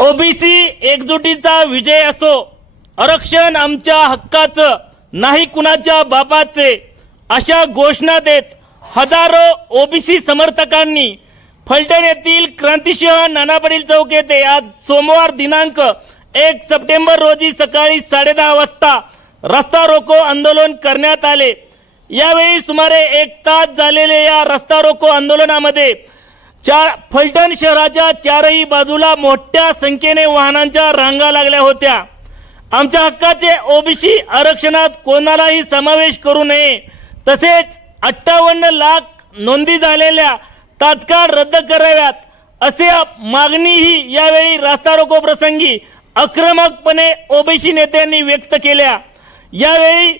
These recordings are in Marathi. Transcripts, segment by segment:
ओबीसी एकजुटीचा विजय असो आरक्षण आमच्या हक्काचं नाही कुणाच्या बापाचे अशा घोषणा देत हजारो ओबीसी समर्थकांनी फलटण येथील क्रांतिसिंह नाना पाटील चौक येथे आज सोमवार दिनांक एक सप्टेंबर रोजी सकाळी साडेदहा वाजता रस्ता रोको आंदोलन करण्यात आले. यावेळी सुमारे एक तास झालेले या रस्ता रोको आंदोलनामध्ये चार फलटण शहराच्या चारही बाजूला मोठ्या संख्येने वाहनांच्या रांगा लागल्या होत्या. आमच्या हक्काचे ओबीसी आरक्षणात कोणालाही समावेश करू नये. तसेच अठ्ठावन्न लाख नोंदी झालेल्या तात्काळ रद्द कराव्यात असे मागणीही यावेळी रास्ता रोको प्रसंगी आक्रमकपणे ओबीसी नेत्यांनी व्यक्त केल्या. यावेळी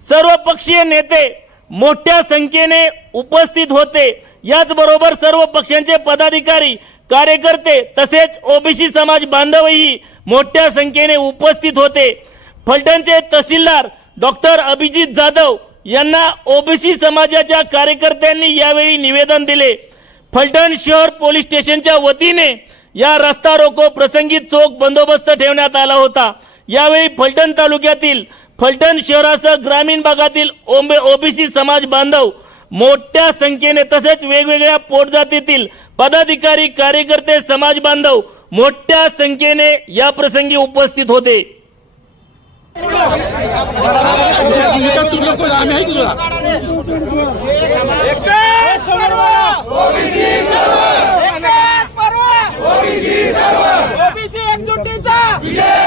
सर्वपक्षीय नेते मोठ्या संख्येने उपस्थित होते. याचबरोबर सर्व पक्षांचे पदाधिकारी कार्यकर्ते तसेच ओबीसी समाज बांधवही मोठ्या संख्येने उपस्थित होते. फलटणचे तहसीलदार डॉक्टर अभिजित जाधव यांना ओबीसी समाजाच्या कार्यकर्त्यांनी यावेळी निवेदन दिले. फलटण शहर पोलीस स्टेशनच्या वतीने या रस्ता रोको प्रसंगी चोख बंदोबस्त ठेवण्यात आला होता. यावेळी फलटण तालुक्यातील फलटण शहरासह ग्रामीण भागातील ओंबे ओबीसी समाज बांधव मोठ्या संख्येने तसेच वेगवेगळ्या पोटजातीतील पदाधिकारी कार्यकर्ते समाज बांधव मोठ्या संख्येने या प्रसंगी उपस्थित होते. Yeah!